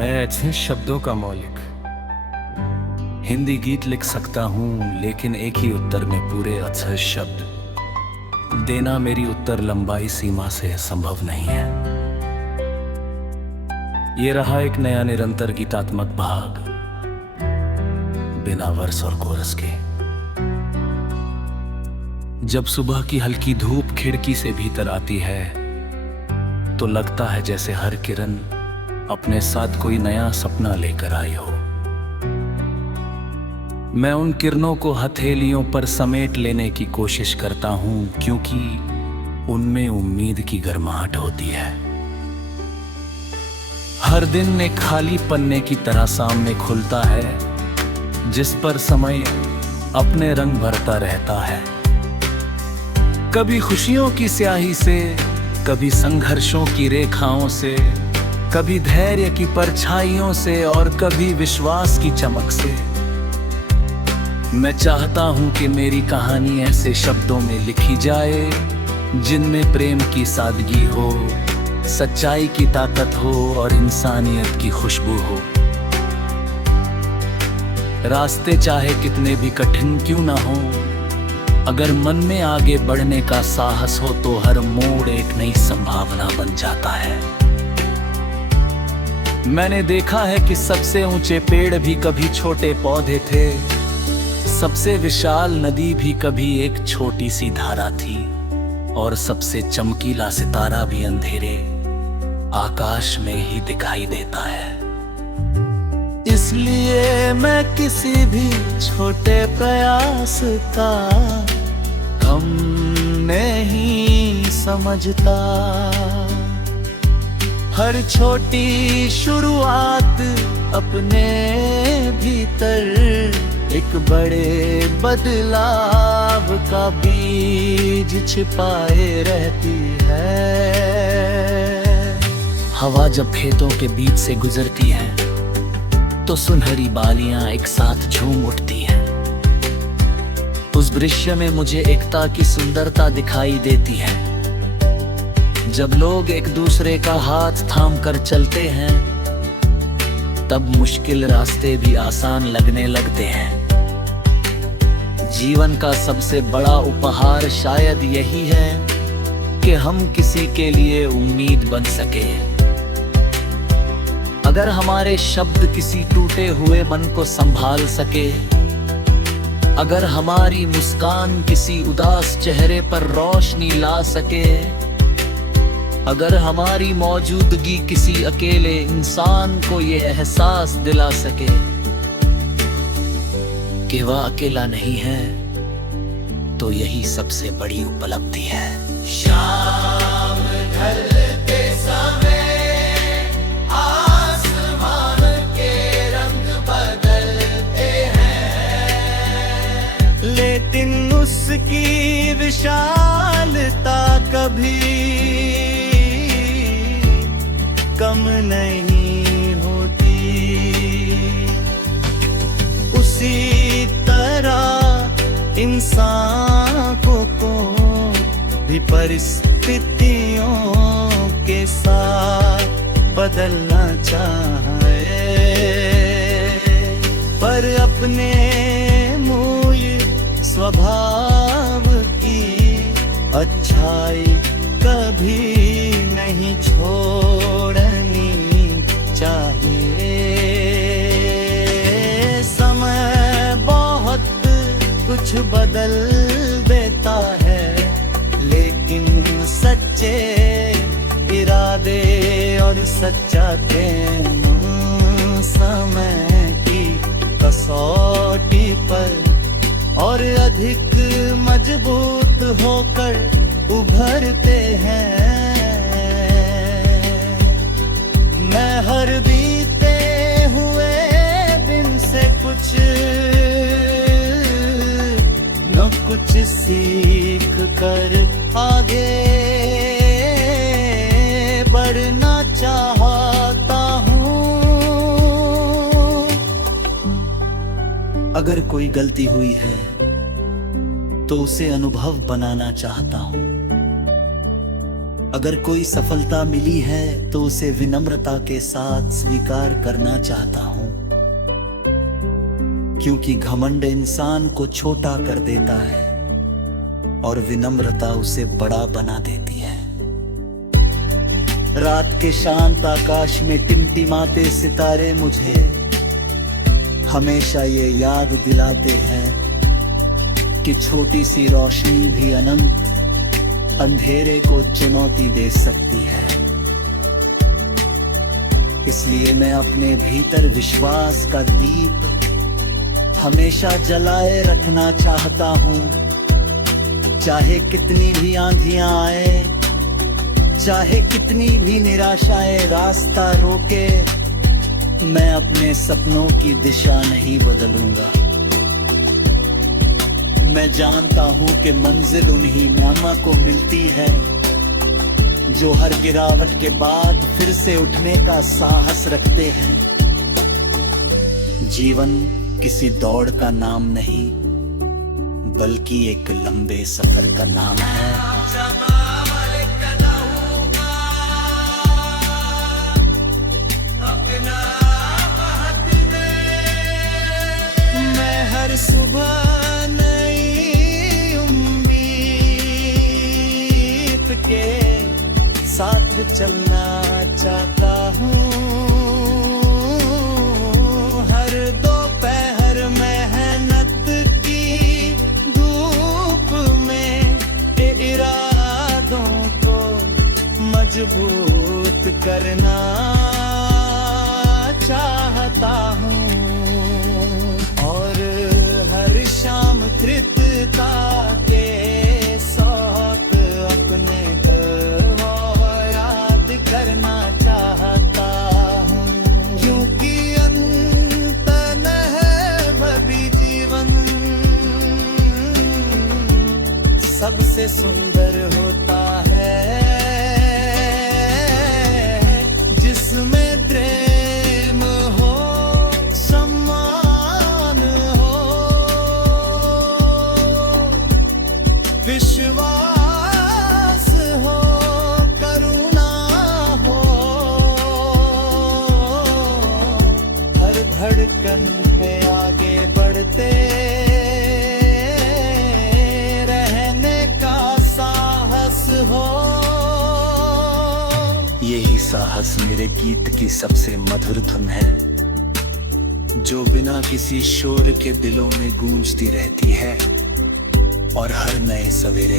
मैं अच्छे शब्दों का मौलिक हिंदी गीत लिख सकता हूँ, लेकिन एक ही उत्तर में पूरे अच्छे शब्द देना मेरी उत्तर लंबाई सीमा से संभव नहीं है। ये रहा एक नया निरंतर गीतात्मक भाग, बिना वर्स और कोरस के। जब सुबह की हल्की धूप खिड़की से भीतर आती है तो लगता है जैसे हर किरण अपने साथ कोई नया सपना लेकर आई हो। मैं उन किरणों को हथेलियों पर समेट लेने की कोशिश करता हूं, क्योंकि उनमें उम्मीद की गर्माहट होती है। हर दिन एक खाली पन्ने की तरह सामने खुलता है, जिस पर समय अपने रंग भरता रहता है। कभी खुशियों की स्याही से, कभी संघर्षों की रेखाओं से, कभी धैर्य की परछाइयों से और कभी विश्वास की चमक से। मैं चाहता हूं कि मेरी कहानी ऐसे शब्दों में लिखी जाए जिनमें प्रेम की सादगी हो, सच्चाई की ताकत हो और इंसानियत की खुशबू हो। रास्ते चाहे कितने भी कठिन क्यों ना हो, अगर मन में आगे बढ़ने का साहस हो तो हर मोड़ एक नई संभावना बन जाता है। मैंने देखा है कि सबसे ऊंचे पेड़ भी कभी छोटे पौधे थे, सबसे विशाल नदी भी कभी एक छोटी सी धारा थी, और सबसे चमकीला सितारा भी अंधेरे आकाश में ही दिखाई देता है। इसलिए मैं किसी भी छोटे प्रयास का कम नहीं समझता। हर छोटी शुरुआत अपने भीतर एक बड़े बदलाव का बीज छिपाए रहती है। हवा जब खेतों के बीच से गुजरती है तो सुनहरी बालियां एक साथ झूम उठती हैं। उस दृश्य में मुझे एकता की सुंदरता दिखाई देती है। जब लोग एक दूसरे का हाथ थाम कर चलते हैं तब मुश्किल रास्ते भी आसान लगने लगते हैं। जीवन का सबसे बड़ा उपहार शायद यही है कि हम किसी के लिए उम्मीद बन सके। अगर हमारे शब्द किसी टूटे हुए मन को संभाल सके, अगर हमारी मुस्कान किसी उदास चेहरे पर रोशनी ला सके, अगर हमारी मौजूदगी किसी अकेले इंसान को ये एहसास दिला सके कि वह अकेला नहीं है, तो यही सबसे बड़ी उपलब्धि है। शाम ढलते समय आसमान के रंग बदलते हैं, लेकिन उसकी विशालता कभी कम नहीं होती। उसी तरह इंसान को भी परिस्थितियों के साथ बदलना चाहे, पर अपने मूल स्वभाव की अच्छाई कभी नहीं छोड़नी चाहिए। समय बहुत कुछ बदल देता है, लेकिन सच्चे इरादे और सच्चा प्रेम समय की कसौटी पर और अधिक मजबूत होकर उभरते हैं। मैं हर बीते हुए दिन से कुछ न कुछ सीख कर आगे बढ़ना चाहता हूँ। अगर कोई गलती हुई है तो उसे अनुभव बनाना चाहता हूँ। अगर कोई सफलता मिली है तो उसे विनम्रता के साथ स्वीकार करना चाहता हूं, क्योंकि घमंड इंसान को छोटा कर देता है और विनम्रता उसे बड़ा बना देती है। रात के शांत आकाश में टिमटिमाते सितारे मुझे हमेशा ये याद दिलाते हैं कि छोटी सी रोशनी भी अनंत अंधेरे को चुनौती दे सकती है। इसलिए मैं अपने भीतर विश्वास का दीप हमेशा जलाए रखना चाहता हूं, चाहे कितनी भी आंधियां आए, चाहे कितनी भी निराशाएं रास्ता रोके, मैं अपने सपनों की दिशा नहीं बदलूंगा। मैं जानता हूं कि मंजिल उन्हीं नामा को मिलती है जो हर गिरावट के बाद फिर से उठने का साहस रखते हैं। जीवन किसी दौड़ का नाम नहीं, बल्कि एक लंबे सफर का नाम है। मैं हर सुबह के साथ चलना चाहता हूँ। हर दोपहर मेहनत की धूप में इरादों को मजबूत करना चाहता हूँ, और हर शाम कृतज्ञता के साथ अपने करना चाहता हूँ, क्योंकि अंत है भवी जीवन सबसे सुंदर होता है, जिसमें प्रेम हो, सम्मान हो, विश्वास धड़कन में आगे बढ़ते रहने का साहस हो। यही साहस मेरे गीत की सबसे मधुर धुन है, जो बिना किसी शोर के दिलों में गूंजती रहती है और हर नए सवेरे